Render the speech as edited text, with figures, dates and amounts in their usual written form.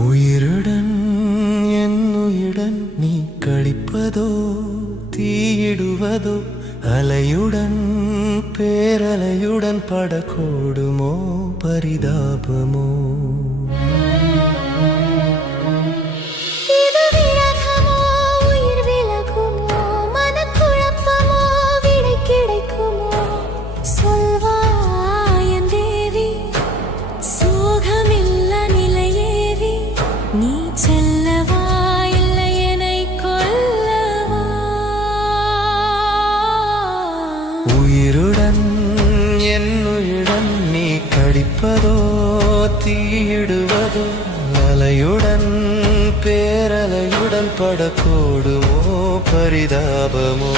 உயிருடன் என் உயிருடன் நீ கழிப்பதோ தீயிடுவதோ அலையுடன் பேரலையுடன் படக்கூடுமோ பரிதாபமோ நீ செல்லவா இல்லை என்னை கொல்லவா உயிருடன் என் உயிருடன் நீ கழிப்பதோ தீயிடுவதோ அலையுடன் பேரலையுடன் படக்கூடுமோ பரிதாபமோ